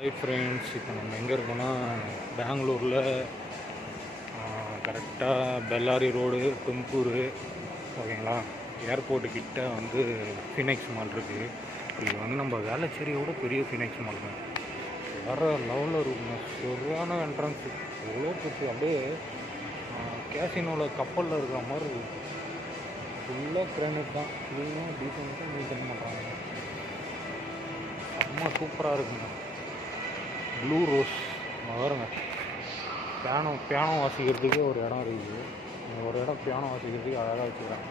Hi friends, இப்போ நம்ம எங்கே இருக்கோன்னா பெங்களூரில் கரெக்டாக பெல்லாரி ரோடு தும்கூரு ஓகேங்களா. ஏர்போர்ட்டுக்கிட்ட வந்து ஃபினிக்ஸ் மால் இருக்குது. இது வந்து நம்ம வேளச்சேரியோட பெரிய ஃபினிக்ஸ் மால் தான். வேறு லெவலில் இருக்குங்க. சரியான என்ட்ரன்ஸு, எவ்வளோ பெருசு, அப்படியே கேசினோவில் கப்பலில் இருக்கிற மாதிரி இருக்குது. ஃபுல்லாக கிரானைட் தான், க்ளீனாக டீசெண்டாக மெயின்டைன் பண்ணுறாங்க. செம்ம சூப்பராக இருக்குங்க. ப்ளூ ரோஸ் வருங்க. பியானோ வாசிக்கிறதுக்கு ஒரு இடம் இருக்குது. ஒரு இடம் பியானோ வாசிக்கிறதுக்கு அழகாக வச்சுக்கிறாங்க.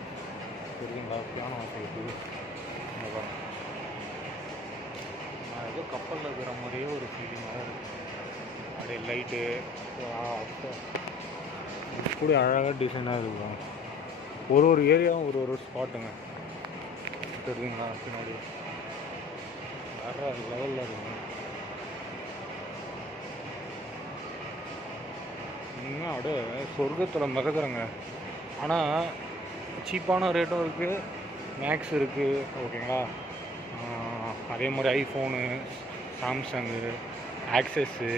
சரிங்களா, பியானோ வாசிக்கிறதுக்கு பாருங்க. நான் ஏதோ கப்பலில் இருக்கிற மாதிரியே ஒரு ஃபீலிங்காக இருக்குது. அப்படியே லைட்டு இப்படி அழகாக டிசைனாக இருக்குங்க. ஒரு ஏரியாவும் ஒரு ஸ்பாட்டுங்க. தெரியுங்களா, பின்னாடி வேறு லெவலில் இருக்குங்க. இன்னும் அப்படியே சொர்க்கத்தில் மிதக்குறேங்க. ஆனால் சீப்பான ரேட்டும் இருக்குது, மேக்ஸ் இருக்குது ஓகேங்களா. அதே மாதிரி ஐஃபோனு, சாம்சங்கு, ஆக்சஸ்ஸு,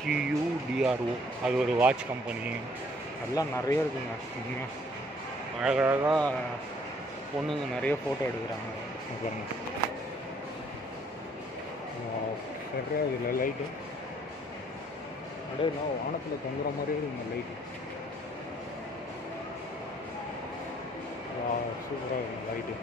QUDRO அது ஒரு வாட்ச் கம்பெனி, அதெல்லாம் நிறைய இருக்குங்க. இன்னும் அழகழகாக பொண்ணுங்க நிறைய ஃபோட்டோ எடுக்கிறாங்க பாருங்க. சரியா இதில் லைட்டு அப்படியே நான் வானத்தில் தொங்குற மாதிரியே இருக்குங்க லைட்டு. சூப்பராக இருக்குங்க லைட்டு.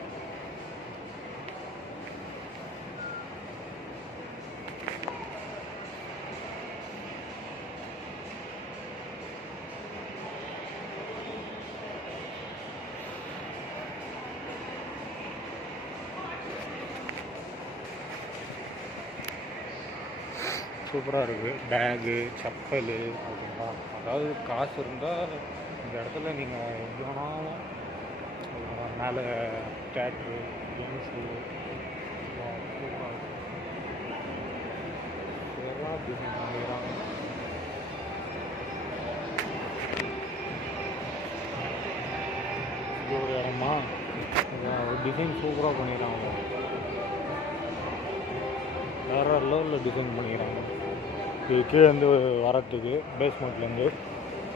சூப்பராக இருக்குது. பேகு, செப்பல் ஓகேங்களா. அதாவது காசு இருந்தால் இந்த இடத்துல நீங்கள் எங்கே வேணாலும் மேலே தேட்ரு, கேம்ஸு, சூப்பராக டிசைன் பண்ணிக்கிறாங்க. இது ஒரு இடமா டிசைன் சூப்பராக பண்ணிக்கிறாங்க. வேறு லெவலில் டிசைன் பண்ணிக்கிறாங்க. இது கீழேருந்து வரத்துக்கு பேஸ்மெண்ட்லேருந்து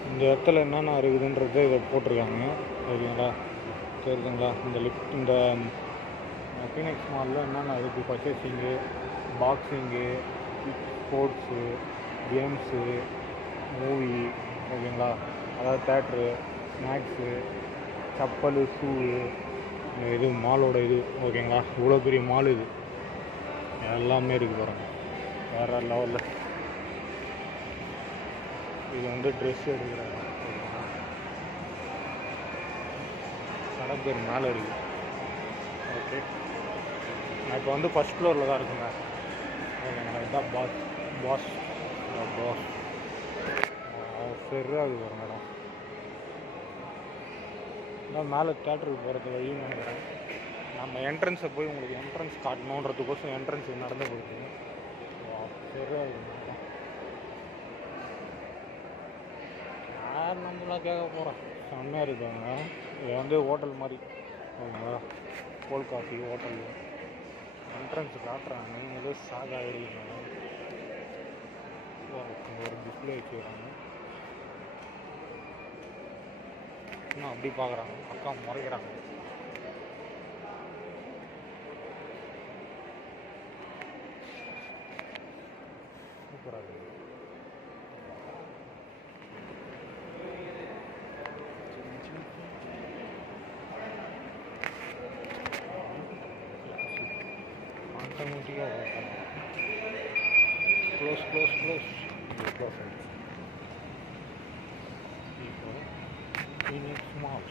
இந்த இடத்துல என்னென்ன இருக்குதுன்றதை இதை போட்டிருக்காங்க ஓகேங்களா. தெரியுதுங்களா, இந்த லிஃப்ட், இந்த ஃபீனிக்ஸ் மாலில் என்னென்ன இருக்குது, பர்ச்சேசிங்கு, பாக்ஸிங்கு, ஸ்போர்ட்ஸு, கேம்ஸு, மூவி ஓகேங்களா. அதாவது தேட்ரு, ஸ்நாக்ஸு, செப்பல், ஷூவு, இது மாலோட இது ஓகேங்களா. இவ்வளோ பெரிய மால் இது, எல்லாமே இருக்குது பாருங்கள். வேறு லெவலில் இது வந்து ட்ரெஸ் எடுக்கிறாங்க ஓகேங்களா. கடை பேர் மேலே இருக்குது. ஓகே, நான் இப்போ வந்து ஃபஸ்ட் ஃப்ளோரில் தான் இருக்குங்க ஓகேங்களா. இதுதான் பாஸ் பாஸ் சரியாக இருக்குது ஒரு மேடம். இதான் மேலே தேட்டருக்கு போகிறது வழின்னு நினைக்கிறேன். நம்ம என்ட்ரன்ஸை போய் உங்களுக்கு என்ட்ரன்ஸ் காட்டணுன்றதுக்கோசம் என்ட்ரன்ஸ் நடந்து போயிட்டு சரியாக இருக்குது. யார் நம்மளாம் கேட்க போகிறோம், செம்மையாக இருக்காங்க. இது வந்து ஹோட்டல் மாதிரி ஓகேங்களா. கோல்ட் காஃபி ஹோட்டல் என்ட்ரன்ஸ் காட்டுறாங்க. ஏதோ ஷாக் ஆகிருக்காங்க. ஒரு டிஸ்பிளே வச்சுக்கிறாங்க. இன்னும் அப்படி பார்க்குறாங்க, அக்கா முறைக்கிறாங்க. சூப்பராக இருக்குது. ஆட்டோமேட்டிக்காக க்ளோஸ் இப்போ ஃபீனிக்ஸ் மால்.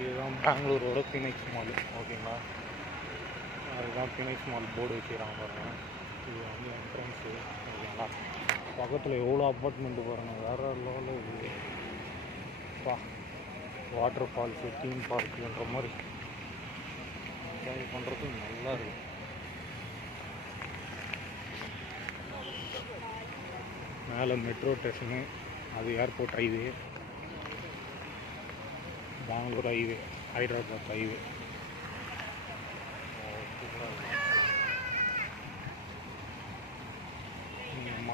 இதுதான் பெங்களூரோட ஃபீனிக்ஸ் மால் ஓகேங்களா. அதுதான் ஃபீனிக்ஸ் மால் போர்டு வச்சுக்கிறாங்க பாருங்க. இது வந்து என்ட்ரன்ஸு ஓகேங்களா. பக்கத்தில் எவ்வளோ அப்பார்ட்மெண்ட்டு பாருங்கள், வேறு லெவலில் இருக்குது. வாட்டர் ஃபால்ஸு, தீம் பார்க்குன்ற மாதிரி என்ஜாய் பண்ணுறதுக்கு நல்லா இருக்குது. மேலே மெட்ரோ ஸ்டேஷனு, அது airport highway, Bengaluru highway, Hyderabad highway.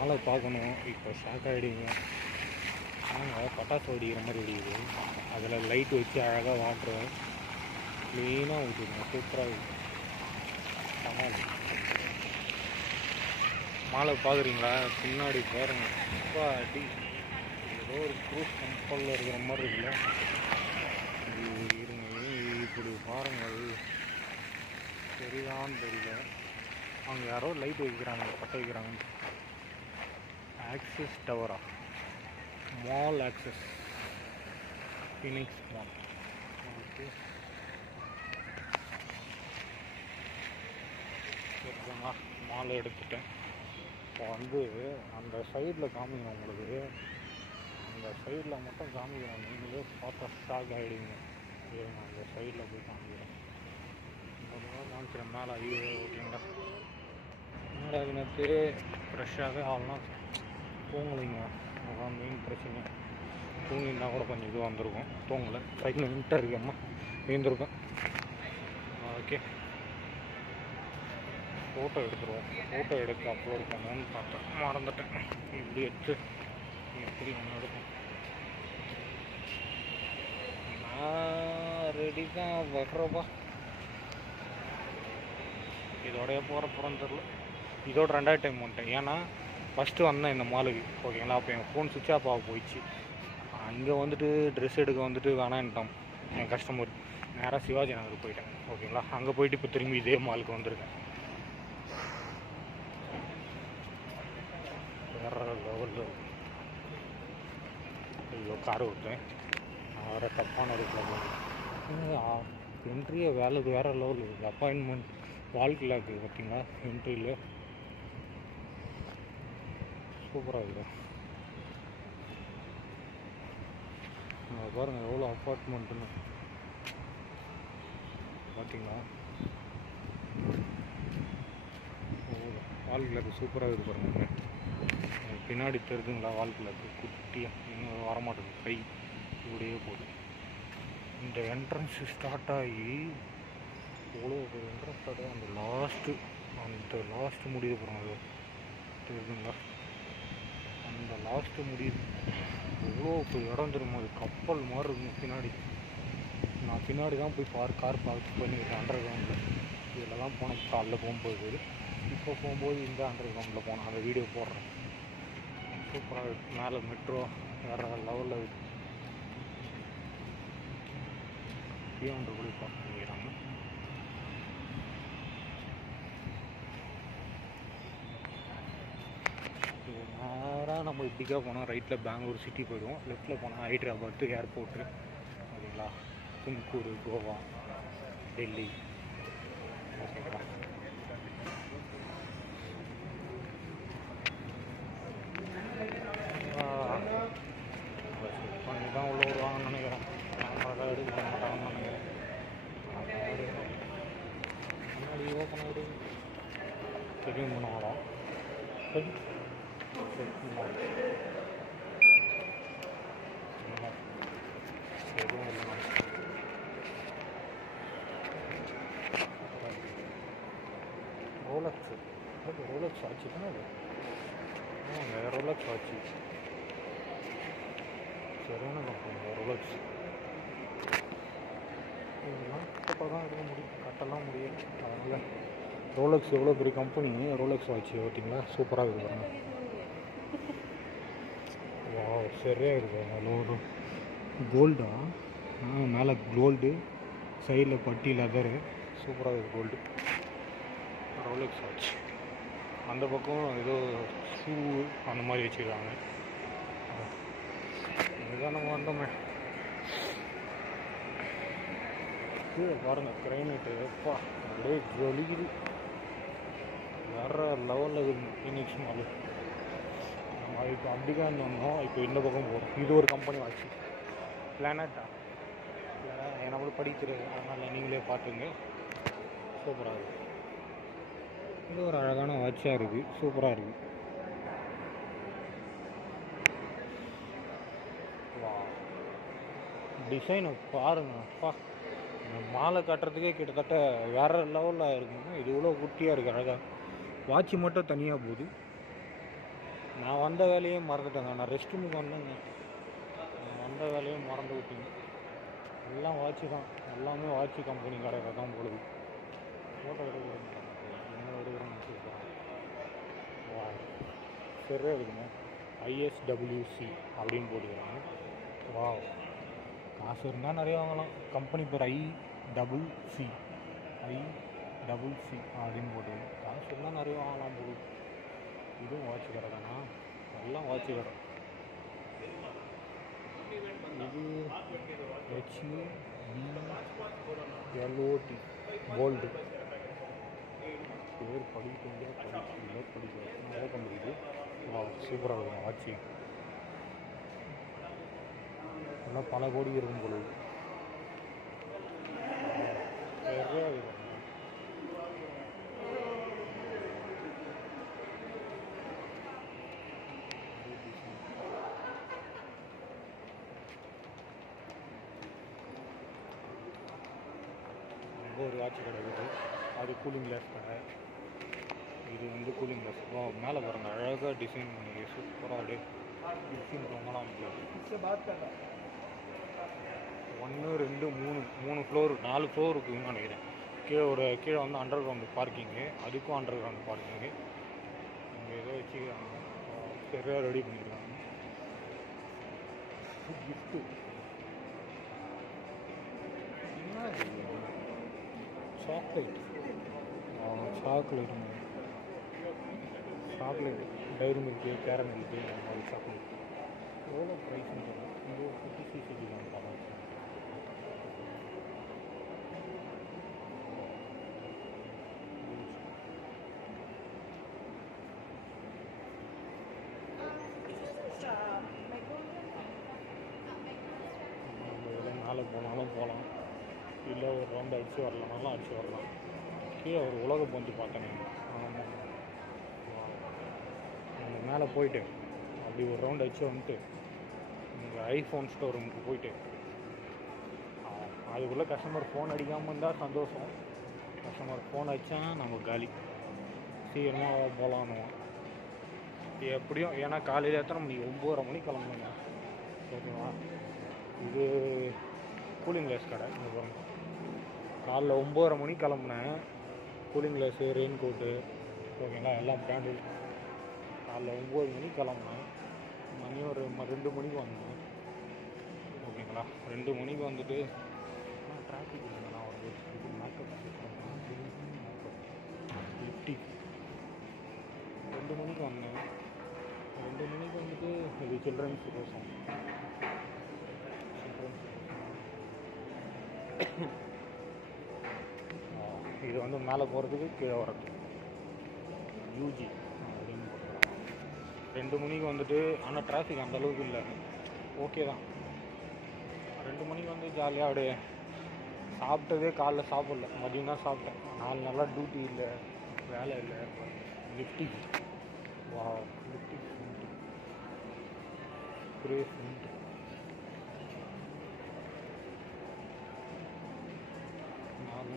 மாலை பார்க்கணும். இப்போ ஷாக் ஆகிடுவீங்க. நாங்கள் பட்டாசு வெடிக்கிற மாதிரி வெடிக்குது. அதில் லைட் வச்சு அழகாக வாட்ரு க்ளீனாக ஊற்றிடுங்க. சூப்பராக இருக்குது. மாலை பார்க்குறீங்களா? பின்னாடி பாருங்க. அப்பா அடி, ஏதோ ஒரு க்ரூஸ் கம்பலில் இருக்கிற மாதிரி இருக்குல்ல. இருங்க, இப்படி பாருங்கள். சரிதான்னு தெரியல. அவங்க யாரோ லைட் வைக்கிறாங்க, பட்ட வைக்கிறாங்க. ஆக்சிஸ் டவரா? Mall access Phoenix mall. Okay, சரிங்களா? மாலை எடுத்துட்டேன். இப்போ வந்து அந்த சைடில் காமிக்கணும் உங்களுக்கு. அந்த சைடில் மட்டும் காமிக்கிறேன். நீங்களே பார்த்தா ஷாக் ஆகிடுவீங்க. சரிங்க, அந்த சைடில் போய் காமிக்கிறேன். காமிக்கிறேன் மேலே. ஐயோ, ஓகேங்களா? என்னடா நேற்று ஃப்ரெஷ்ஷாகவே ஆகலாம் தூங்கலைங்க. அதுதான் மெயின் பிரச்சனை. தூங்கினா கூட கொஞ்சம் இதுவாக வந்திருக்கும். தூங்கலை. சைக்கிள் நின்றுட்டு இருக்கேம்மா, எழுந்திருக்கேன். ஓகே, ஃபோட்டோ எடுத்துருவோம். ஃபோட்டோ எடுத்து அப்லோட் பண்ணுவோன்னு பார்த்தேன், மறந்துட்டேன். இப்படி எடுத்து எப்படி ஒன்று எடுப்போம். நான் ரெடி தான் வர்றப்பா. இதோடைய போகிறப்புறம் தெரில. இதோட 2வது டைம் வந்துட்டேன். ஏன்னா ஃபஸ்ட்டு வந்தேன் இந்த மாலுக்கு, ஓகேங்களா? அப்போ என் ஃபோன் சுவிட்ச் ஆஃப் ஆக போயிடுச்சு. அங்கே வந்துட்டு ட்ரெஸ் எடுக்க வந்துட்டு வேணான்ட்டான் என் கஸ்டமர். நேராக சிவாஜி நகர் போயிட்டேன், ஓகேங்களா? அங்கே போயிட்டு இப்போ திரும்பி இதே மாலுக்கு வந்திருக்கேன். வேறு லெவலில் ஐயோ, கார் விட்டேன். வேறு தப்பான ரூட்டில் போகிறேன். என்ட்ரியே வேறு லெவல் இருக்குது. அப்பாயின்மெண்ட் வால் கிளாக் பார்த்தீங்களா? என்ட்ரியில் சூப்பராக இருக்குது. பாருங்கள் எவ்வளோ அப்பார்ட்மெண்ட்டுன்னு பார்த்தீங்களா? வால் கிளாக்கு சூப்பராக இருக்குது பாருங்கள். பின்னாடி தெரியுதுங்களா? வால் கிளாக்கு குட்டியாக இன்னும் வரமாட்டேங்குது. கை இப்படியே போகுது. இந்த என்ட்ரன்ஸ் ஸ்டார்ட் ஆகி எவ்வளோ ஒரு என்ட்ரன்ஸ் ஸ்டார்ட் ஆகி அந்த லாஸ்ட்டு முடியுது பாருங்கள். தெரியுதுங்களா? அந்த லாஸ்ட்டு முடியுது. எவ்வளோ போய் இடம் தெரியுமா? அது கப்பல் மாதிரி இருக்கும் பின்னாடி. நான் பின்னாடி தான் போய் கார் பார்க் பண்ணியிருக்கேன் அண்டர் கிரவுண்டில். இதில் தான் போனேன் காலைல போகும்போது. இப்போ போகும்போது இந்த அண்டர் கிரவுண்டில் போனேன். அந்த வீடியோ போடுறேன். சூப்பராக இருக்குது. மேலே மெட்ரோ வேறு லெவலில் இருக்குது. பியாண்ட் கூட பார்க் பண்ணிக்கிறாங்க. நேராக நம்ம இப்படிக்கா போனால் ரைட்டில் பெங்களூர் சிட்டி போயிடுவோம். லெஃப்ட்டில் போனால் ஹைதராபாத்து ஏர்போர்ட்டு, ஓகேங்களா? தும்கூர், கோவா, டெல்லி, ஓகேங்களா? பண்ணி தான் உள்ள வருவாங்கன்னு நினைக்கிறேன். கேமரா எடுக்க மாட்டாங்கன்னு நினைக்கிறேன். முன்னாடி ஓப்பன் ஆகிடு தெரியும் பண்ணாலும் சரி. எதுவும் இல்லைண்ணா. ரோலக்ஸு ரோலக்ஸ் ஆச்சு தானே அது? ரோலக்ஸ் ஆச்சு. சரியான கம்பெனி ரோலக்ஸ். இதெல்லாம் ஃபோட்டோ தான் எடுக்க முடியும், கட்டெல்லாம் முடியும். அதனால் ரோலக்ஸ் எவ்வளோ பெரிய கம்பெனி. ரோலக்ஸ் ஆச்சு பார்த்தீங்களா? சூப்பராக இருக்குது பாருங்கள். வா, சரியாக இருக்குது. அதில் ஒரு கோல்டா? மேலே கோல்டு, சைடில் பட்டி லெதரு. சூப்பராக இருக்குது கோல்டு. Rolex watch. அந்த பக்கம் ஏதோ ஷூ அந்த மாதிரி வச்சுருக்காங்க. இதுதான் நம்ம வந்தோமே. கீழே பாருங்கள் கிரைனேட்டு. எப்பா அப்படியே ஜொலிக்குது. வேறு லெவலில் ஃபினிக்ஸ் மால். நம்ம இப்போ அப்படிதான் வந்தோம். இப்போ இந்த பக்கம் போகிறோம். இது ஒரு கம்பெனி வாட்ச், பிளானட்டா. நம்மளுக்கு படிக்கிறது, அதனால் நீங்களே பார்த்துங்க. சூப்பராக இருக்குது. இது ஒரு அழகான வாட்சாக இருக்குது. சூப்பராக இருக்குது. வா, டிசைனை பாருங்க. அப்பா, மாலை கட்டுறதுக்கே கிட்டத்தட்ட வேறு லெவலில் இருக்குங்க. இது இவ்வளோ குட்டியாக இருக்குது. அழகாக வாட்ச் மட்டும் தனியாக போகுது. நான் வந்த வேலையே மறந்துட்டேங்க. நான் ரெஸ்ட் ரூமுக்கு வந்தேங்க. நான் வந்த வேலையே மறந்து விட்டீங்க. எல்லாம் வாட்சு தான், எல்லாமே வாட்சு கம்பெனி கடையில் தான் பொழுது. ஃபோட்டோ எடுக்கிறேன், என்ன எடுக்கிறேன்னு வச்சுருக்கேன். வா சரியாக இருக்குங்க. ISWC அப்படின்னு போட்டுக்கிறாங்க. வா காசு இருந்தால் நிறைய வாங்கலாம். கம்பெனி பேர் ICC அப்படின்னு போட்டு காசு இருந்தால் நிறைய வாங்கலாம் போது. இதுவும் வாட்ச் கடை தானா? எல்லாம் வாட்ச் கடை. இது HUBLOT கோல்டு பேர் படிக்கல ஓப்பன் இருக்குது. சூப்பராக இருக்கும் வாட்சி. எல்லாம் பல கோடி இருக்கும் பொழுது. நிறையா இருக்கும். ஒரு வாட்ச் கடை இருக்குது. அது கூலிங் கிளாஸ் கடை. இது வந்து கூலிங் கிளாஸ். மேலே பாருங்க, அழகாக டிசைன் பண்ணி சூப்பராக அப்படியே டிசைன் தொங்கலாம். 1 2 3 ஃப்ளோர் 4 ஃப்ளோர் இருக்குதுன்னு நினைக்கிறேன். கீழே வந்து அண்டர் கிரவுண்டு பார்க்கிங்கு, அதுக்கும் அண்டர் கிரவுண்டு பார்க்கிங்கு. இங்கே ஏதோ வச்சுக்கிறாங்க, சரியாக ரெடி பண்ணியிருக்காங்க. கிஃப்ட்டு என்ன சாக்லேட் டைரி மில்க்கு, கேரமில்க்கு, அந்த மாதிரி சாக்லேட். எவ்வளோ ப்ரைஸ்ன்னு சொல்லலாம். இது 50cc தான் படம். மேலே போனாலும் போகலாம், இல்லை ஒரு ரவுண்டு அடித்து வரலாம்னாலும் அடித்து வரலாம். கீழே ஒரு உலக பந்து பார்த்தேனே. ஆமாம், அந்த மேலே போயிட்டு அப்படி ஒரு ரவுண்டு அடித்து வந்துட்டு உங்கள் ஐஃபோன் ஸ்டோர் ரூமுக்கு போயிட்டு அதுக்குள்ளே கஸ்டமர் ஃபோன் அடிக்காமல் இருந்தால் சந்தோஷம். கஸ்டமர் ஃபோன் அடித்தா நம்ம காலி. சீக்கிரமாக போகலான்னுவோம் எப்படியும். ஏன்னா காலையில் எத்தனை மணிக்கு? 9:30 மணிக்கு கிளம்புங்க. ஓகேவா? இது கூலிங் கிளாஸ் கடை. காலைல 9:30 மணிக்கு கிளம்புனேன். கூலிங் கிளாஸு, ரெயின் கோட்டு, ஓகேங்களா, எல்லாம் பிராண்டு. காலைல 9 மணிக்கு கிளம்புனேன். மணி ஒரு 2 மணிக்கு வந்தேன். ஓகேங்களா, 2 மணிக்கு வந்துட்டு டிராஃபிக் இல்லைங்க. நான் ஒரு இது மேக்கப் லிஃப்டி 2 மணிக்கு வந்தேன். 2 மணிக்கு வந்துட்டு இது சில்ட்ரன்ஸ் கோசம். இது வந்து மேலே போகிறதுக்கு, கீழே வரது யூஜி அப்படின்னு போட்டுக்கலாம். 2 மணிக்கு வந்துட்டு, ஆனால் டிராஃபிக் அந்தளவுக்கு இல்லை, ஓகே தான். 2 மணிக்கு வந்து ஜாலியாக அப்படியே சாப்பிட்டதே. காலைல சாப்பிடல, மதியம் தான் சாப்பிட்டேன். 4 நாளாக டியூட்டி இல்லை, வேலை இல்லை. லிஃப்டி லிஃப்டி ஸ்ப்ரே சிமெண்ட்.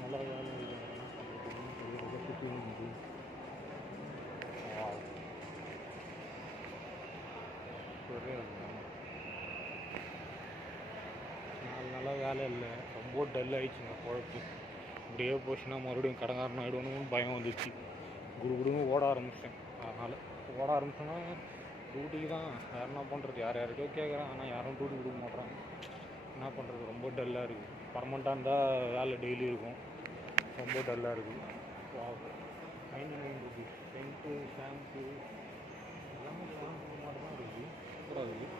நல்லா வேலை இல்லை, என்ன பண்ணுறதுன்னு சுற்றி இருந்துச்சு. நல்லா வேலை இல்லை, ரொம்ப டல் ஆகிடுச்சுங்க குழப்பு. இப்படியே போச்சுன்னா மறுபடியும் கடங்காரன் ஆகிடுவோன்னு பயம் வந்துச்சு. குடுன்னு ஓட ஆரம்பித்தேன். அதனால் ஓட ஆரம்பிச்சோன்னா டியூட்டிக்கு தான். வேறு என்ன பண்ணுறது? யாருக்கோ கேட்குறேன், ஆனால் யாரும் டியூட்டி கொடுக்க மாட்றாங்க. என்ன பண்ணுறது? ரொம்ப டல்லாக இருக்குது. பர்மனெண்ட்டாக இருந்தால் வேலை டெய்லி இருக்கும். ரொம்ப டல்லாக இருக்குது. 99 rupees சென்ட்டு, ஷாம்பு எல்லாமே ஷாம்பு மாதிரி தான் இருக்குது. சூப்பராக இருக்குது.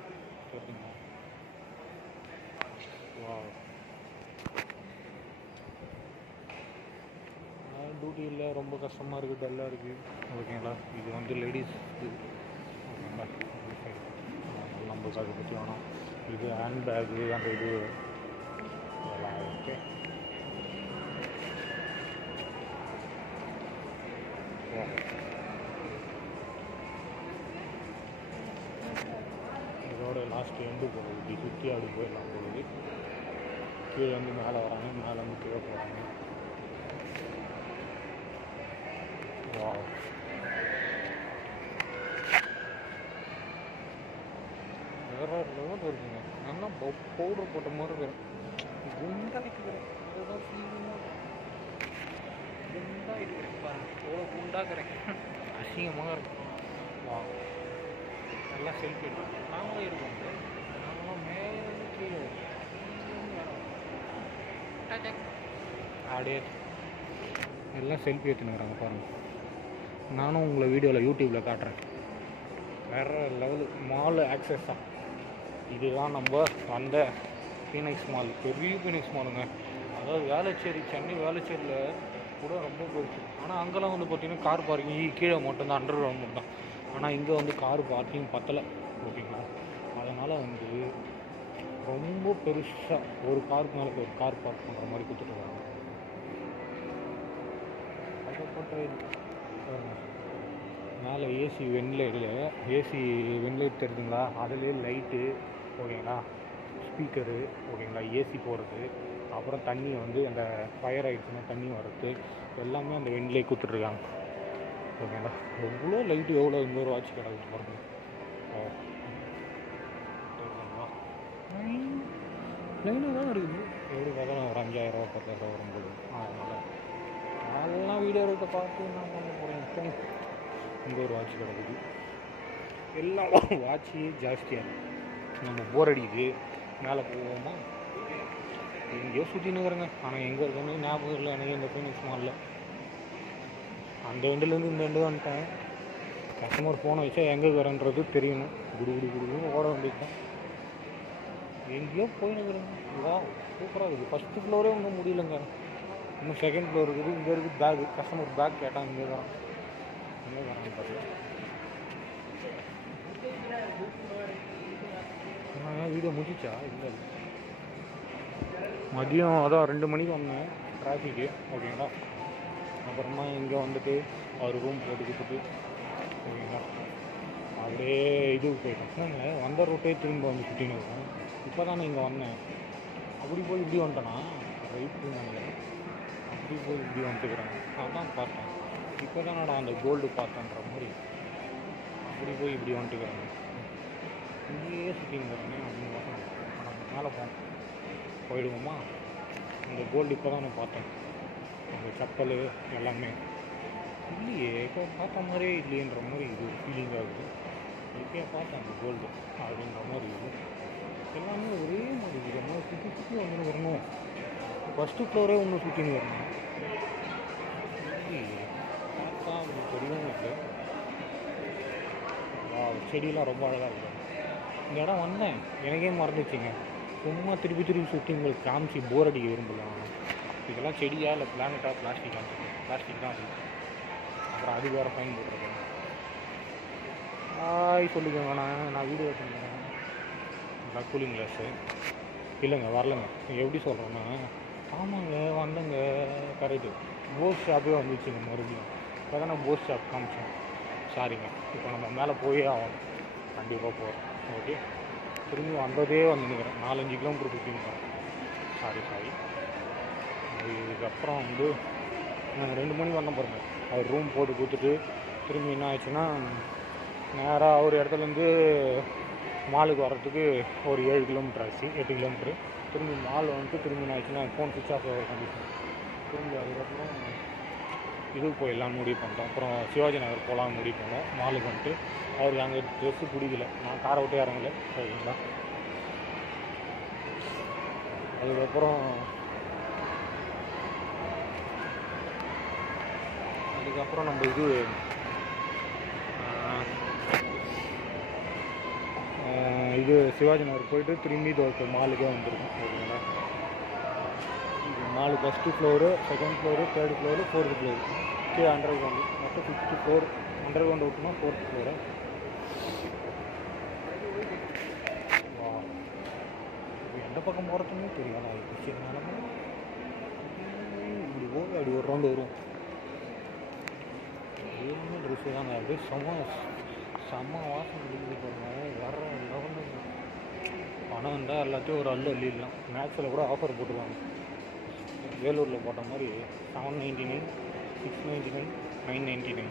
சரிங்களா? டியூட்டி இல்லை, ரொம்ப கஷ்டமாக இருக்குது, டல்லாக இருக்குது. ஓகேங்களா, இது வந்து லேடிஸ் இது. ஓகேங்களா, நம்மளுக்கு அதை பற்றி வேணாம். இது ஹேண்ட் பேக்கு, அந்த இது இதெல்லாம் ஓகே. இதோட லாஸ்ட் எண்டு போகுது. இப்படி சுற்றி அப்படி போயிடலாம் போகுது. கீழே வந்து மேலே வராங்க, மேலே வந்து கீழே போகிறாங்க. வேறு லெவல் இருக்குங்க. நல்லா பவுடர் போட்ட மாதிரி இருக்கிறேன், குண்டாகிட்டுக்கிறேன். அதுதான் ஃபீலிங்காக குண்டாகிட்டுக்கிறேன் பாருங்க, எவ்வளோ குண்டாக்குறேன், அசிங்கமாக இருக்கும். வா நல்லா செல்ஃபி எடுக்கணும். நாங்களும் எடுக்கோம், நாங்களாம் மேலே கீழே அப்படியே எல்லாம் செல்ஃபி எடுத்துனுக்குறாங்க பாருங்கள். நானும் உங்களை வீடியோவில் யூடியூப்பில் காட்டுறேன். வேறு லெவலு மால் ஆக்சஸ் தான். இதுதான் நம்ம வந்த ஃபீனிக்ஸ் மால், பெரிய ஃபீனிக்ஸ் மாலுங்க. அதாவது வேளச்சேரி, சென்னை வேளச்சேரியில் கூட ரொம்ப பெருசு. ஆனால் அங்கெல்லாம் வந்து பார்த்திங்கன்னா கார் பார்க்கிங் கீழே மட்டும்தான், அண்டர் கிரவுண்ட் மட்டும் தான். ஆனால் இங்கே வந்து கார் பார்க்கிங் பத்தலை, ஓகேங்களா? அதனால் வந்து ரொம்ப பெருசாக ஒரு காருக்கு மேலே ஒரு கார் பார்க் பண்ணுற மாதிரி கொடுத்துட்ருக்காங்க. மேலே ஏசி வென்லைட்டில், ஏசி வென்லைட் தெரியுதுங்களா? அதுலேயே லைட்டு, ஓகேங்களா? ஸ்பீக்கரு, ஓகேங்களா? ஏசி போகிறது, அப்புறம் தண்ணி வந்து அந்த ஃபயர் ஆகிடுச்சுன்னா தண்ணி வர்றது எல்லாமே அந்த வென்லைட் கொடுத்துட்ருக்காங்க, ஓகேங்களா? எவ்வளோ லைட்டு, எவ்வளோ இன்னொரு வாட்ச் கிடக்குது பாருங்க. லைனாக தான் இருக்குது. எப்படி பார்த்தாலும் ஒரு 5000 10,000 வரும்போது அதனால் அதெல்லாம் வீடியோ எடுக்க பார்த்து என்ன பண்ண போகிறேன். இப்போ இங்கே ஒரு வாட்ச் கிடக்குது. எல்லா வாட்சி ஜாஸ்தியாக இருக்குது. நம்ம போர் அடிக்குது, மேலே போவோமா? எங்கேயோ சுற்றின்னு இருக்கிறேங்க. ஆனால் எங்கே இருக்குன்னு ஞாபகம் இல்லை எனக்கு. இந்த ஃபீனிக்ஸ் மாலில் அந்த எண்டுலேருந்து இந்த எண்டு வந்துட்டேன். கஸ்டமர் ஃபோனை வச்சா எங்கே இருக்கிறன்றது தெரியணும். குடுன்னு ஓட வேண்டியது தான். எங்கேயோ போயின்னுக்குறேங்க. வா சூப்பராக இருக்குது. ஃபஸ்ட்டு ஃப்ளோரே ஒன்றும் முடியலைங்க, இன்னும் செகண்ட் ஃப்ளோர் இருக்குது. இங்கே இருக்குது பேகு. கஸ்டமர் பேக் கேட்டால் இங்கே தான் பார்த்து வீடியோ முடிச்சா இல்லை. மதியம் அதான் 2 மணிக்கு வந்தேன், டிராஃபிக்கு, ஓகேங்களா? அப்புறமா இங்கே வந்துட்டு அவர் ரூம் போட்டு கொடுத்துட்டு, ஓகேங்களா, அப்படியே இதுக்கு போயிட்டேன். வந்த ரூட்டே திரும்ப வந்து சுற்றின்னு இருக்கேன். இப்போ தானே இங்கே வந்தேன். அப்படி போய் இப்படி வந்துட்டேன்னா ரைட்டு நினைக்கிறேன். அப்படி போய் இப்படி வந்துட்டுக்கிறேன். அதான் பார்த்தேன். இப்போ தான் நான் அந்த கோல்டு பார்த்தேன்ற மாதிரி அப்படி போய் இப்படி வந்துட்டுக்கிறேங்க. இங்கேயே சுற்றிங்கிறேனே அப்படின்னு பார்த்தேன். நம்ம மேலே போயிடுவோமா? அந்த கோல்டு இப்போ தான் நான் பார்த்தேன். அந்த செப்பல் எல்லாமே இல்லையே, இப்போ பார்த்த மாதிரியே இல்லையன்ற மாதிரி இது ஃபீலிங் ஆகுது. இப்போயே பார்த்தேன் அந்த கோல்டு அப்படின்ற மாதிரி இது எல்லாமே ஒரே மாதிரி இது. என்ன சுற்றி ஒன்று வரணும். ஃபஸ்ட்டு ஃப்ளோரே ஒன்று சுற்றின்னு வரணும். பார்த்தா அப்படி தெரியவும் இல்லை. செடியெலாம் ரொம்ப அழகாக இருக்குது. இந்த இடம் வந்தேன், எனக்கே மறந்துச்சுங்க. சும்மா திருப்பி சுற்றி உங்களுக்கு காமிச்சு போர் அடிக்க விரும்பலாம். இதெல்லாம் செடியா இல்லை பிளானட்டா பிளாஸ்டிக்கான்னு பிளாஸ்டிக் தான் அது. அப்புறம் அது வேறு ஃபைன் போட்டிருக்கேன். சொல்லிக்கோங்க, நான் வீடியோ பண்ணுறேன். கூலிங் கிளாஸு இல்லைங்க, வரலைங்க. எப்படி சொல்கிறேன்னா, ஆமாங்க வந்தேங்க, கரெக்டு. போஸ் ஷாப்பே வந்துச்சுங்க மறுபடியும். இப்போ தான் நான் போஸ் ஷாப் காமிச்சேன். சாரிங்க, இப்போ நம்ம மேலே போயே ஆகணும், கண்டிப்பாக போகிறோம். ஓகே, திரும்பி வந்ததே வந்துருக்கிறேன். 4-5 கிலோமீட்டர் சுற்றிருக்கேன். சாரி. இதுக்கப்புறம் வந்து நாங்கள் 2 மணிக்கு வந்தோம் பாருங்க. அவர் ரூம் போட்டு கொடுத்துட்டு திரும்பி என்ன ஆயிடுச்சுன்னா, நேராக ஒரு இடத்துலேருந்து மாலுக்கு வர்றதுக்கு ஒரு 7 கிலோமீட்டர் ஆச்சு, 8 கிலோமீட்ரு. திரும்பி மால் வந்துட்டு திரும்பி என்ன ஆச்சுன்னா ஃபோன் சுவிட்ச் ஆஃப் கண்டிப்பாக. திரும்பி அதுக்கப்புறம் இதுக்கு போயிடலான்னு முடிவு பண்ணிட்டோம். அப்புறம் சிவாஜி நகர் போகலான்னு முடிவு பண்ணோம். மாலுக்கு வந்துட்டு அவருக்கு அங்கே ட்ரெஸ்ஸு பிடிக்கல, நான் காரை விட்டு இறங்கலை, சரிங்களா? அதுக்கப்புறம் நம்ம இது சிவாஜி நகர் போயிட்டு திரும்பி இது மாலுக்கே வந்துருக்கோம், ஓகேங்களா? இது mall first floor, second floor, 3rd floor, 4th floor. கீழே அண்டர் கிரவுண்டு, மொத்தம் 5th ஃப்ளோர். அண்டர் கிரவுண்டு விட்டுனா 4th ஃப்ளோரு. எந்த பக்கம் போகிறதுன்னு தெரியல. இப்படி போக அப்படி ஒரு ரவுண்டு வரும். எல்லாமே ட்ரெஸ்ஸு தாங்க. அப்படியே செம்ம வாசம் முடிஞ்சு பாருங்க. வர லெவலில் பணம் இருந்தால் எல்லாத்தையும் ஒரு அள்ளிடலாம். மேக்ஸில் கூட ஆஃபர் போட்டுருவாங்க. வேலூரில் போட்ட மாதிரி 799, 699, 999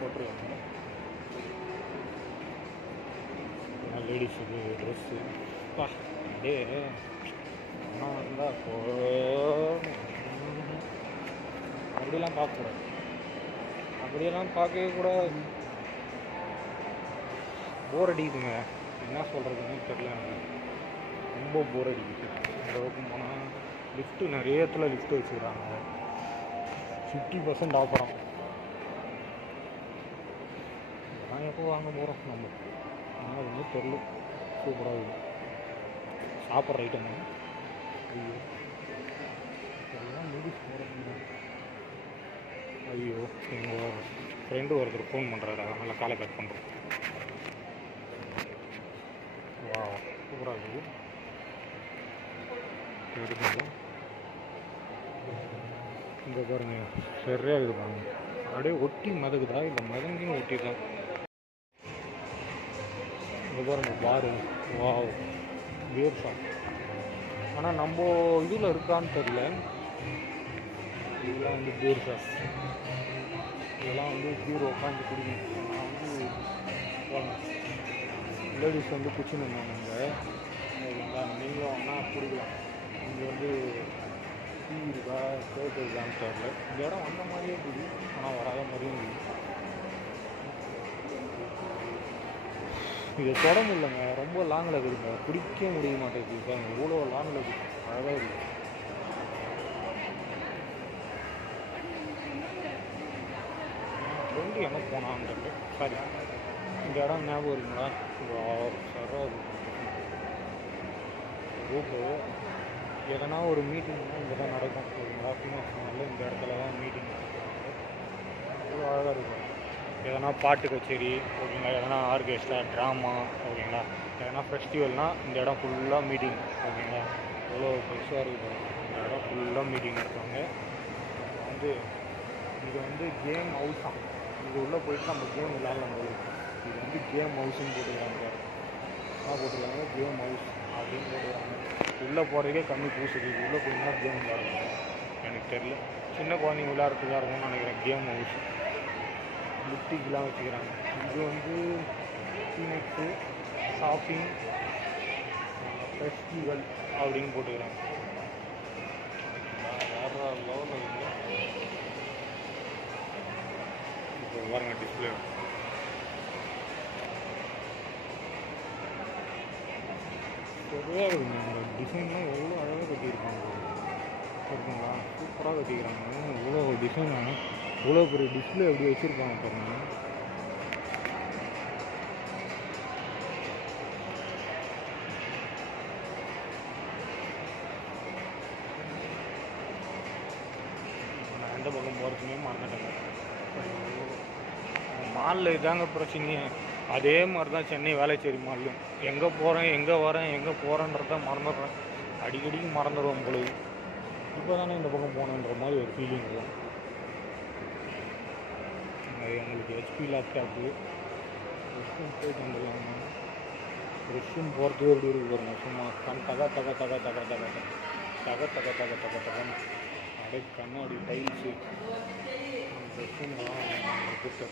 போட்டுருவாங்க. லேடிஸுக்கு ட்ரெஸ்ஸு அப்படியே பணம் இருந்தால் அப்படிலாம் பார்க்கக்கூடாது, அப்படியெல்லாம் பார்க்கவே கூடாது. போர் அடிக்குதுங்க, என்ன சொல்கிறதுன்னு தெரில, எனக்கு ரொம்ப போர் அடிக்குது. இந்த பக்கம் போனால் லிஃப்ட்டு நிறைய இடத்துல லிஃப்ட்டு வச்சுக்கிறாங்க, 50% ஆஃபரம். நான் எப்போ வாங்க போகிறோம் நம்ம, ஆனால் அது ஒன்றும் தெரில. சூப்பராக இருக்கும் சாப்பிட்ற ஐட்டம். ஐயோ எல்லாம் மூவிஸ் போகிறோம். ஐயோ எங்கள் ஃப்ரெண்டு ஒருத்தர் ஃபோன் பண்ணுறாரு, அதனால் காலை கட் பண்ணுறோம். வா சூப்பராக இருக்குது எடுக்கல. இந்த பாருங்க சரியாக இது பாருங்க, அப்படியே ஒட்டி மதகுதா இல்லை மதங்கையும் ஒட்டி தான். இந்த பாருங்க பாரு, வா பியர் ஷாப். ஆனால் நம்ம இதில் இருக்கான்னு தெரில. இதெல்லாம் வந்து பியர் ஷாப், இதெல்லாம் வந்து பீர் உட்காந்து குடிக்கணும். நான் வந்து லேடிஸ் வந்து குச்சின்னு இருந்தாங்க, நீங்களும் ஆனால் குடிக்கலாம். இங்கே வந்து டீ இருக்கா கேட்டு இருக்கான்னு தெரியல. இந்த இடம் வந்த மாதிரியே குடி, ஆனால் வராத மாதிரியும் குடி. இது தொட முடியலங்க, ரொம்ப லாங்கில் இருக்குதுங்க, குடிக்க முடிய மாட்டேங்குது. இவ்வளோ லாங்கில் இருக்குது, அழகாக இருக்குது. ஃப்ரெண்டு என்ன போனான்றது சாரி, இந்த இடம் ஞாபகம் இருக்குங்களா? சராது ரூட்டு எதனா ஒரு மீட்டிங்னா இங்கே தான் நடக்கும். சரிங்களா? ஃபீனிக்ஸ்னால இந்த இடத்துல தான் மீட்டிங் நடக்கும். அவ்வளோ அழகாக இருக்கும். எதனா பாட்டு கச்சேரி ஓகேங்களா, எதனா ஆர்கெஸ்ட்ரா ட்ராமா ஓகேங்களா, எதனா ஃபெஸ்டிவல்னால் இந்த இடம் ஃபுல்லாக மீட்டிங் ஓகேங்களா. எவ்வளோ பெருசாக இருக்குது இந்த இடம், ஃபுல்லாக மீட்டிங் நடத்துவாங்க. வந்து இது வந்து கேம் ஹவுஸ் தான். இது உள்ளே போயிட்டு நம்ம கேம் விளையாடலாம் போது. இது வந்து கேம் ஹவுஸ்ன்னு போட்டுக்கிறாங்க. என்ன போட்டுருக்காங்க? கேம் ஹவுஸ் அப்படின்னு போட்டுக்கிறாங்க. உள்ளே போகிறதுக்கே கம்மி பூசுது, இது உள்ளே போயின்னா கேம் விளையாடுறாங்க. எனக்கு தெரில, சின்ன குழந்தைங்க விளையாடுறதுக்காக இருக்கும்னு நினைக்கிறேன். கேம் ஹவுஸ் லிப்டிக்லாம் வச்சுக்கிறாங்க. இது வந்து ஃபீனிக்ஸு ஷாப்பிங் ஃபெஸ்டிவல் அப்படின்னு போட்டுக்கிறாங்க. வேறு லெவலில் இல்லை. இப்போ பாருங்க டிஸ்பிளே சரியாக இருக்குங்க. அந்த டிசைன்லாம் எவ்வளோ அழகாக கட்டியிருக்காங்க இருக்குங்களா, சூப்பராக கட்டிக்கிறாங்க. இவ்வளோ டிசைன், இவ்வளோ பெரிய டிஸ்பிளே எப்படி வச்சுருக்காங்க பாருங்க. நான் எந்த பக்கம் போகிறதுமே மறந்துட்டேங்க. மாலில் இதாங்க பிரச்சனையே. அதே மாதிரி தான் சென்னை வேளச்சேரி மால்லையும் எங்கே போகிறேன் எங்கே வரேன் எங்கே போகிறேன்றத மறந்துடுறேன். அடிக்கடிக்கு மறந்துடுவோம் பொழுது. இப்போ தானே இந்த பக்கம் போகணுன்ற மாதிரி ஒரு ஃபீலிங் வரும். எங்களுக்கு ஹெச்பி லேப்டாப்பு ரெஸ்ட் ரூம் போயிட்டு வந்துடலாங்க. ரெஸ்ட் ரூம் போகிறதுக்கு எப்படி இருக்கு பாருங்க, சும்மா தக தக தக தக தக தக தக தக தக தகன்னு அப்படியே கண்ணாடி டைல்ஸு ரெஸ்ட் ரூம்லாம் கூப்பிட்டு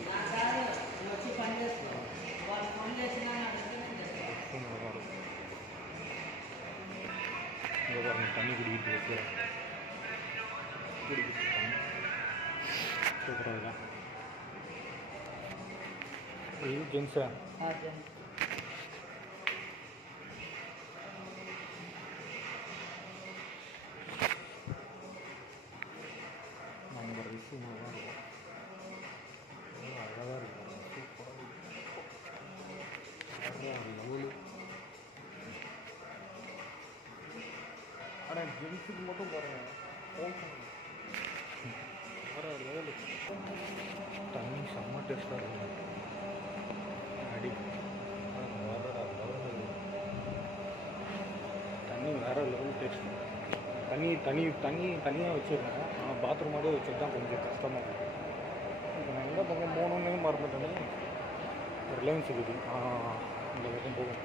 இங்கே பாருங்க தண்ணி குடிக்கிட்டு இருக்கு, குடிக்கிட்டு தண்ணி சூப்பராக தான். இது ஜென்ஸா? நம்ம ரிசீவ் தான் இருக்கும், அழகாக இருக்கும், சூப்பராக லெவலு. ஆனால் ஜென்ஸுக்கு மட்டும் பாருங்கள் வேறு லெவலு. தண்ணி செம்ம டேஸ்ட்டாக இருக்கும். அடி வேறு லெவலு தண்ணி, வேறு லெவல் டேஸ்ட். தனியாக வச்சுருக்கேன். ஆனால் பாத்ரூமாகவே வச்சுட்டு தான் கொஞ்சம் கஷ்டமாக இருக்கும். இப்போ நான் எந்த பக்கம் போகணுன்னு மறந்துட்டேனே. ரிலையன்ஸ் இருக்குது, இந்த பக்கம் போகும்.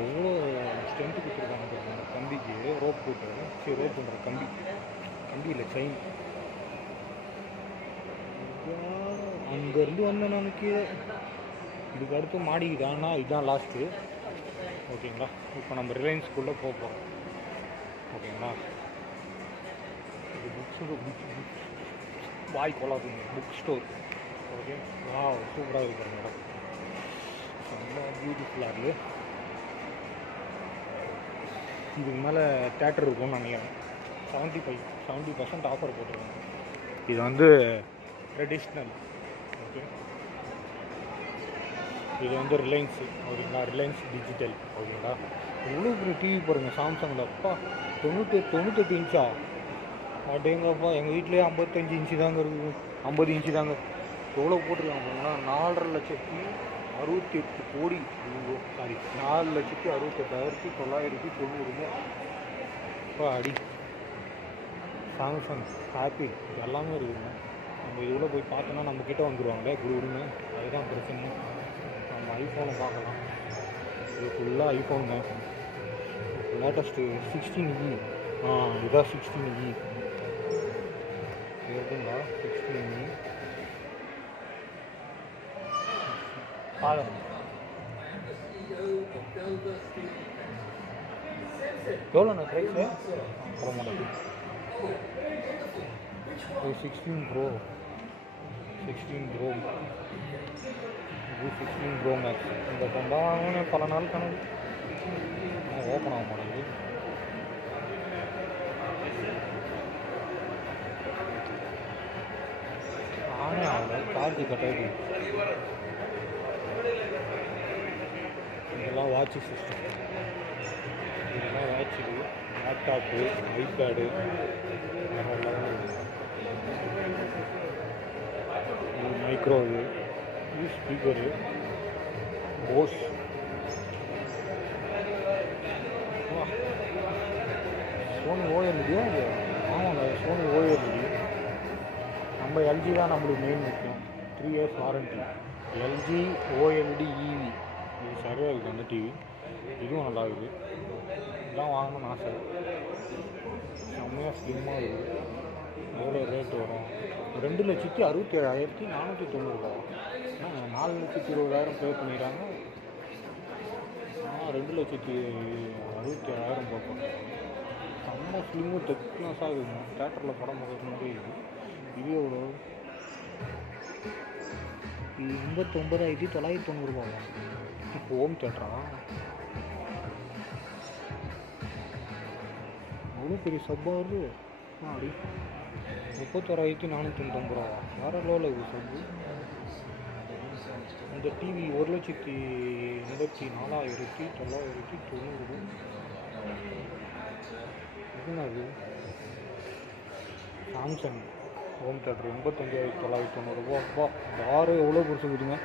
எவ்வளோ ஸ்ட்ரென்த்து கொடுத்துருக்காங்க பாருங்க கம்பிக்கு. ரோப் போட்டு ரோப் பண்ணுற கம்பி இல்லை செயின். அங்கேருந்து வந்தேன் நான் கீழே. இதுக்கு அடுத்து மாடிக்குதான்னா இதுதான் லாஸ்ட்டு. ஓகேங்களா, இப்போ நம்ம ரிலையன்ஸ்குள்ளே போக போகிறோம். ஓகேங்களா, இது புக்ஸ் வாய் கொள்ளாதுங்க, புக் ஸ்டோர். ஓகே, வா சூப்பராக இருக்கிற மேடம், ரொம்ப பியூட்டிஃபுல்லாக இருக்குது. இதுக்கு மேலே தேட்டர் இருக்கும்னு நினைக்கிறேன். 70% ஆஃபர் போட்டிருக்காங்க. இது வந்து ட்ரெடிஷ்னல். ஓகே, இது வந்து ரிலையன்ஸு. ஓகேங்களா, ரிலையன்ஸ் டிஜிட்டல். ஓகேங்களா, எவ்வளோ பெரிய டிவி பாருங்கள் சாம்சங்கில். அப்பா 98 இன்ச்சா? அப்படிங்கப்பா, எங்கள் வீட்லேயே 55 இன்ச்சு தாங்க இருக்குது, 50 இன்ச்சு தாங்க. எவ்வளோ போட்டிருக்காங்க பாருங்கன்னா, 4,68 கோடி, சாரி 4,68,990. இப்போ அடி சாம்சங் ஹாப்பி இது எல்லாமே இருக்குதுங்க. நம்ம இதில் போய் பார்த்தோன்னா நம்மக்கிட்ட வந்துடுவாங்க குருன்னு. அதுதான் பிரச்சனை. நம்ம ஐஃபோனை பார்க்கலாம். இது ஃபுல்லாக ஐஃபோன் தான். Latest 16E. இதுதான் 16E இருக்குங்களா? 16E பாருங்க. எவ்வளோண்ணா ப்ரைஸு? அப்புறம் மாட்டேங்குது. 16 ப்ரோ, 16 ப்ரோ, இது 16 ப்ரோ மேக்ஸ். இந்த கொண்டாங்க பல நாள் கணக்கு ஓப்பன் ஆக மாட்டேங்குது. ஆனே ஆகல, சார்ஜ் கட்டாது. இதெல்லாம் வாட்ச் சிஸ்டம், இதெல்லாம் வாட்சு, லேப்டாப்பு, ஐபேடு, மைக்ரோவு, இது ஸ்பீக்கரு, போஸ். சோனி ஓஎல்இடியா? அது ஆமாங்க, சோனி ஓஎல்இடி. நம்ம எல்ஜி தான் நம்மளுக்கு மெயின் முக்கியம். 3 இயர்ஸ் வாரண்ட்டி. எல்ஜி ஓஎல்இடி இவி இது சரியாக இருக்குது. அந்த டிவி இதுவும் நல்லா இருக்குது. இதுதான் வாங்கணும்னு ஆசை. செம்மையாக ஸ்லிம்மாக இருக்குது. எவ்வளோ ரேட்டு வரும்? 2,67,490. 4,20,000 பே பண்ணிடுறாங்க. 2,67,000 பே பண்ணுறாங்க. செம்ம ஸ்லிம்மு டெக்னஸாக இருக்குங்க. தேட்டரில் படம் பார்க்குற மாதிரி இருக்குது. இது எவ்வளோ? 89,990. ஹோம் தேட்டரா? அவ்வளோ பெரிய சப்பாக வருது. அப்படி 31,490. வேறு லெவலில் இருக்குது சப்பு. இந்த டிவி 1,84,990. எதுனா அது? Samsung home theatre 85,990. அப்பா, பாரு எவ்வளோ பெருசு இருக்குதுங்க.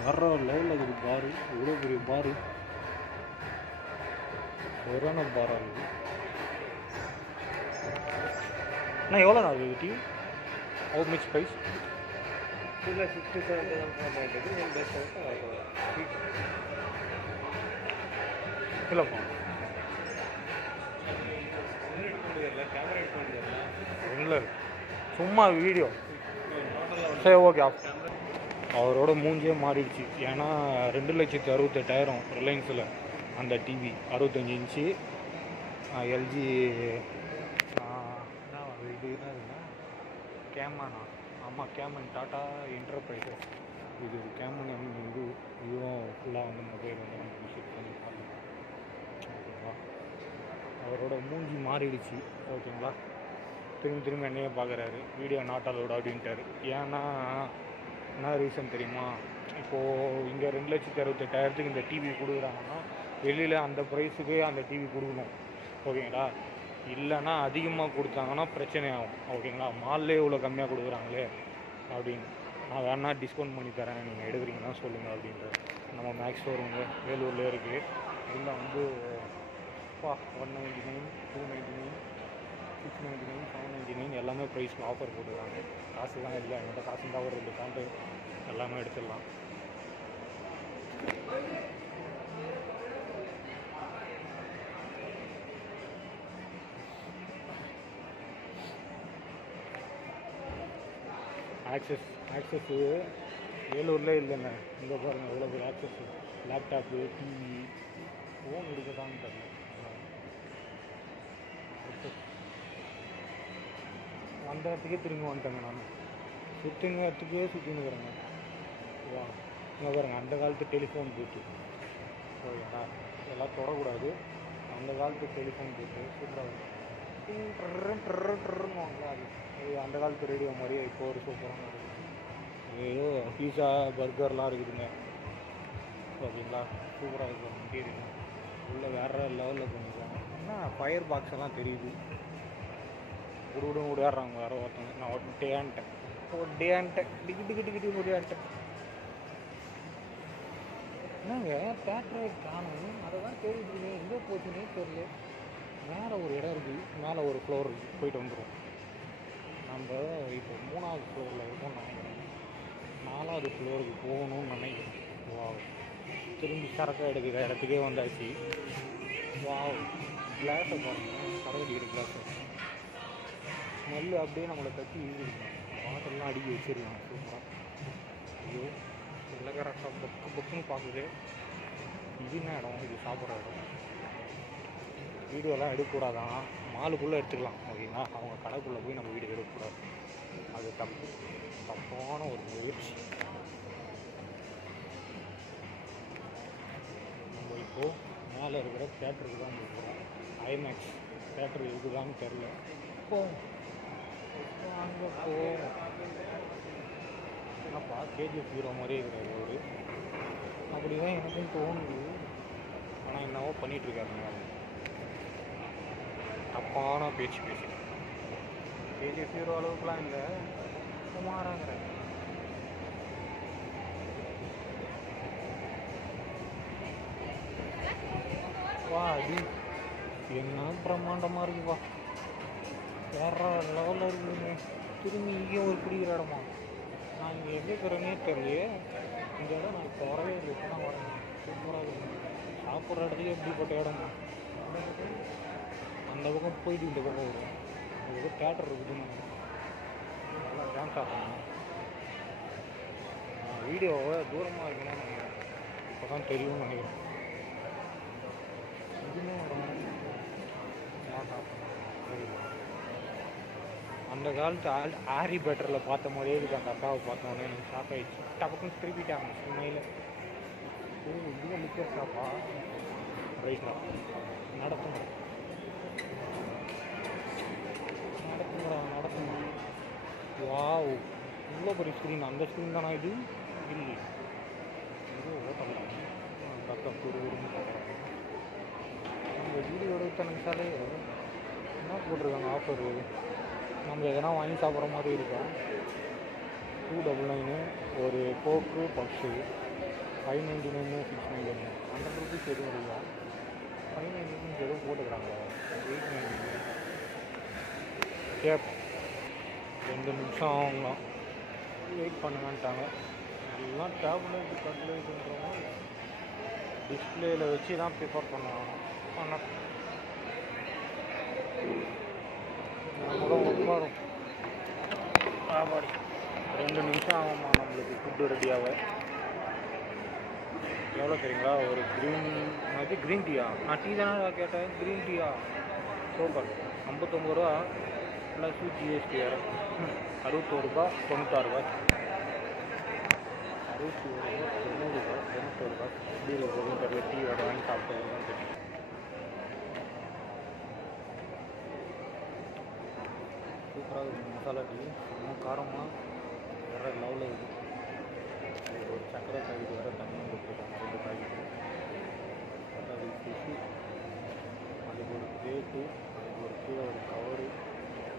வேறு லெவலில் இருக்குது பாரு. எவ்வளோ பெரிய பாரு, சரியான பாராக இருக்குது. அண்ணா எவ்வளோண்ணா அது டிவி? How much price? இல்லை 67,000 இல்லைப்பா, இல்லை சும்மா வீடியோ. சரி ஓகே. அவரோட மூஞ்சே மாறிடுச்சு. ஏன்னா 2,68,000 ரிலையன்ஸில் அந்த டிவி 65 இன்ச்சு எல்ஜி. இது என்னதுன்னா கேமனா? ஆமாம், கேமன் டாட்டா என்டர்பிரைசஸ். இது கேமன் இதுவும் ஃபுல்லாக வந்து மொபைல் வந்து நம்ம விசிட் பண்ணி பார்க்கலாம். ஓகேங்களா, அவரோட மூஞ்சி மாறிடுச்சு. ஓகேங்களா, திரும்பி என்னையே பார்க்குறாரு. வீடியோ நாட் அலோட் அப்படின்ட்டார். ஏன்னா என்ன ரீசன் தெரியுமா? இப்போது இங்கே 2,68,000 இந்த டிவி கொடுக்குறாங்கன்னா வெளியில் அந்த ப்ரைஸுக்கு அந்த டிவி கொடுக்கணும். ஓகேங்களா, இல்லைன்னா அதிகமாக கொடுத்தாங்கன்னா பிரச்சனை ஆகும். ஓகேங்களா, மால்லே இவ்வளோ கம்மியாக கொடுக்குறாங்களே அப்படின்னு. நான் வேணா டிஸ்கவுண்ட் பண்ணி தரேன், நீங்கள் எடுக்கிறீங்கன்னா சொல்லுங்கள் அப்படின்றது. நம்ம மேக்ஸ் ஷோரூம் வேலூர்லேயே இருக்குது. இதில் வந்து 199, 299, 699, 799 எல்லாமே ப்ரைஸில் ஆஃபர் போட்டுருக்காங்க. காசு தான் இல்லை, என்கிட்ட காசு இருந்தால் ஒரு 2 பேண்ட்டு எல்லாமே எடுத்துடலாம். ஆக்சஸ்ஸு வேலூர்லேயே இல்லைங்க. இங்கே பாருங்கள் எவ்வளோ பேர் ஆக்சஸ், லேப்டாப்பு, டிவி, ஃபோன் இருக்குதான்னு தெரியல. அந்த இடத்துக்கே திரும்பி வந்துட்டேங்க. நான் சுற்றின இடத்துக்கே சுற்றின்னு இருக்கிறேங்க. வா இங்கே பாருங்கள், அந்த காலத்து டெலிஃபோன் பூத்து. ஓகேங்களா, எல்லாம் தொடக்கூடாது. அந்த காலத்து டெலிஃபோன் பூத்து சூப்பராக வாங்கலாம். அது அந்த காலத்து ரேடியோ மாதிரியே இப்போ ஒரு சூப்பரான இருக்குது. ஏதோ பீஸா பர்கர்லாம் இருக்குதுங்க. ஓகேங்களா, சூப்பராக இருக்கும் மெட்டீரியல். உள்ளே வேறு லெவலில் பண்ணிக்கலாம். ஆனால் ஃபயர் பாக்ஸ் எல்லாம் தெரியுது. விடுவிடும் ஓடியாடுறாங்க வேறு ஒருத்தவங்க. நான் ஒட்டேன்ட்டேன் டிக்கிட்டு ஓடியான்ட்டேன். என்னங்க தேட்டரே காணும், அதை தான் தெரியுதுங்க. எங்கே போச்சுன்னே தெரியல. மேலே ஒரு இடம் இருக்குது, மேலே ஒரு ஃப்ளோர் இருக்குது, போயிட்டு வந்துடும். நம்ம இப்போ 3வது ஃப்ளோரில் இருக்கோம்னு நினைக்கிறேன். 4வது ஃப்ளோருக்கு போகணும்னு நினைக்கிறேன். வாவ், திரும்பி சரக்கு எடுக்கிற இடத்துக்கே வந்தாச்சு. வாவ், கிளாஸை பாருங்கள், சரக்கு அடிக்கிற கிளாஸை. ஸ்மெல்லு அப்படியே நம்மளை தட்டி இழுக்கணும். பாட்டெல்லாம் அடிக்க வச்சிருக்காங்க சூப்பராக. ஐயோ எல்லாம் கரெக்டாக பொக்குன்னு பார்க்குது. இது என்ன இடம்? இது சாப்பிட்ற இடம். வீடியோலாம் எடுக்கக்கூடாதான், மாலுக்குள்ளே எடுத்துக்கலாம். ஓகேங்களா, அவங்க கடைக்குள்ளே போய் நம்ம வீடியோ எடுக்கக்கூடாது. அது தப்பான ஒரு முயற்சி. நம்ம இப்போது மேலே இருக்கிற தேட்டருக்கு தான் போகிறோம். ஐமேக்ஸ் தேட்டர் இருக்குதான்னு தெரில. இப்போ அங்கே என்னப்பா கேஜிஎஃப் ஹீரோ மாதிரியே இருக்கிறாரு அவரு. அப்படி தான் எனக்கும் தோணுது. ஆனால் என்னவோ பண்ணிகிட்ருக்காருங்க. தப்பான பேச்சு பேசி கேஜிஎஃப் ஹீரோ அளவுக்குலாம் இல்லை, சுமாராங்கிறேன். வா அடி, என்ன பிரம்மாண்டமாக இருக்குப்பா, வேற லெவலில் இருக்குதுங்க. திரும்பி இங்கே ஒரு குடிக்கிற இடமா? நான் இங்கே எங்கே இருக்கிறேன்னே தெரியலையே. இந்த இடம் நான் இப்போ வரவே இல்லை, இப்போ தான் வரேன். சூப்பராக இருக்குது. சாப்பிட்ற இடத்துக்கு எப்படிப்பட்ட இடமா? அந்த பக்கம் போயிட்டு இந்த பக்கம் வரும். இந்த பக்கம் தேட்டர் இருக்குதுன்னு நல்லா டான்ஸ் ஆகணும். வீடியோவை தூரமாக இருக்கணும்னு நினைக்கிறேன். இப்போ தான் தெரியும்னு நினைக்கிறேன். இதுவுமே அந்த காலத்து ஆரி பேட்டரில் பார்த்த மாதிரியே இருக்குது. அந்த அக்காவை பார்த்தோன்னே எனக்கு ஷாக் ஆகிடுச்சு. டக்குன்னு திருப்பிட்டாங்க சும்மையில். ஓ இதுவும் லிக்கர் ஷாப்பா? ரைட்டா, நடத்துங்க. வாவ், இவ்வளோ பெரிய ஸ்க்ரீன். அந்த ஸ்க்ரீன் தானா இது? இல்லை, இது ஹோட்டல் தான். அக்கா ஒரு பார்க்குறாங்க. இந்த வீடியோ எடுத்த நிமிஷாலே என்ன போட்டிருக்காங்க ஆஃபரு. நம்ம எதனா வாங்கி சாப்பிட்ற மாதிரி இருக்கா? 299 ஒரு கோக்கு பப்ஸு, 599 699. 100 ரூபீஸ் எதுவும் இருக்கா? 599 எதுவும் போட்டுக்கிறாங்க. 899 கேப் 2 நிமிஷம் ஆகலாம், வெயிட் பண்ணுங்கன்ட்டாங்க. எல்லாம் டேப்லெட் கட்லேட்டுன்றவங்க டிஸ்பிளேயில் வச்சு தான் ப்ரிஃபர் பண்ணுவாங்க. ஆனால் நம்மளும் உட்காரும் சாப்பாடு 2 நிமிஷம் ஆகுமா நம்மளுக்கு ஃபுட்டு ரெடியாக. எவ்வளோ சரிங்களா? ஒரு க்ரீன் டீயா? நான் டீ தானே கேட்டேன். க்ரீன் டீயா? சூப்பர். 59 ரூபா ப்ளஸ் ஜிஎஸ்டி வேறு. 61 ரூபா 96 ரூபா. 61 ரூபா 90 ரூபா 91 ரூபா. எப்படி இருக்குதுன்னு தெரியல. டீ வடை வாங்கி சாப்பிட்டு தெரியும். சூப்பராக இருக்குது மசாலா டீ. இன்னும் காரமாக வேறு லெவலில் இருக்குது. ஒரு சக்கரை பாக்கெட் வேறு தண்ணி கொடுத்துருக்காங்க. 2 பாக்கெட்டு. அது ஃபிஷ்ஷு, அதுக்கு ஒரு பிளேட்டு, அதுக்கு ஒரு கீழே ஒரு கவரு.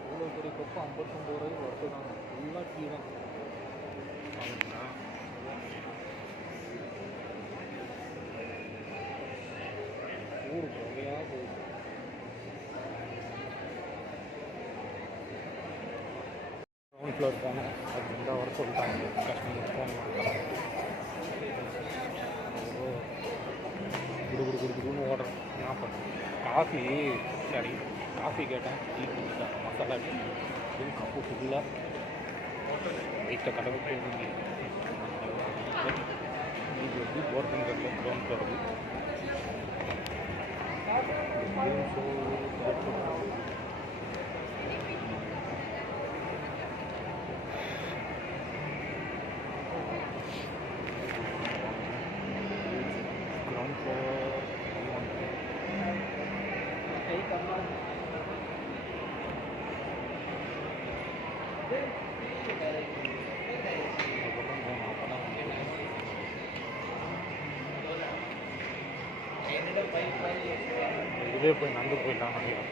இவ்வளோ பெரிய கப்பு 59 ரூபாய்க்கு ஒர்த்து தாங்க. ஃபுல்லாக டீ தான். அப்படின்னா ஊருக்கு வகையாக போகுது. கிரவுண்ட் ஃப்ளோர் போனோம். அது 2 வர சொல்லிட்டாங்க கஸ்டமர் ஃபோன் பண்ணுறாங்க. குடுக்குன்னு ஓடுறேன். என்ன பண்ணுறேன்? காஃபி, சரி காஃபி கேட்டேன். டீ குடிச்சேன், மசாலா டீ. இது கப்பு ஃபுல்லாக வெயிட்ட கடவுள் போகுது. இது எப்படி போகிறதுன்னு தெரியல, கிரவுண்ட் ஃப்ளோர் இதே போய் நடந்து போயிடலாம் நினைக்கிறேன்.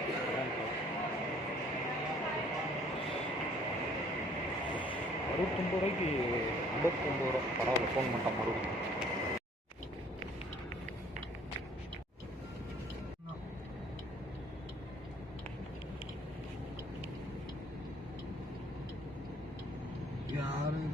69 ரூபாய்க்கு 59 ரூபா பரவாயில்ல. ஃபோன் பண்ணிட்டேன் மறுபடியும். யாரும்